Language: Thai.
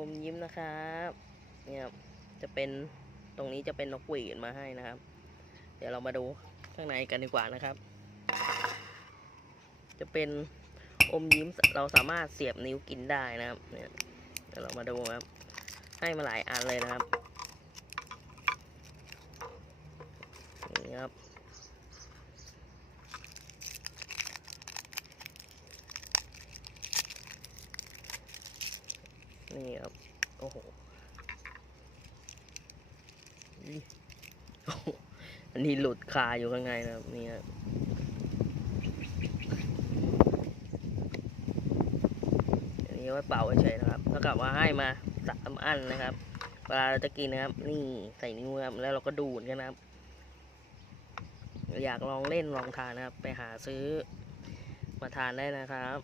อมยิ้มนะครับเนี่ยครับจะเป็นตรงนี้จะเป็นนกหวีดมาให้นะครับ เดี๋ยวเรามาดูข้างในกันดีกว่านะครับ จะเป็นอมยิ้มเราสามารถเสียบนิ้วกินได้นะครับเนี่ยเดี๋ยวเรามาดูครับ ให้มาหลายอันเลยนะครับนี่ครับ นี่ครับ โอ้โหอันนี้หลุดคาอยู่ข้างในนะครับนี่ครับอันนี้ไว้เป่าเฉยนะครับแล้วกลับว่าให้มาสามอันนะครับ เวลาเราจะกินนะครับ นี่ใส่นิ้วครับแล้วเราก็ดูดกันนะครับ อยากลองเล่นลองทานนะครับ ไปหาซื้อมาทานได้นะครับ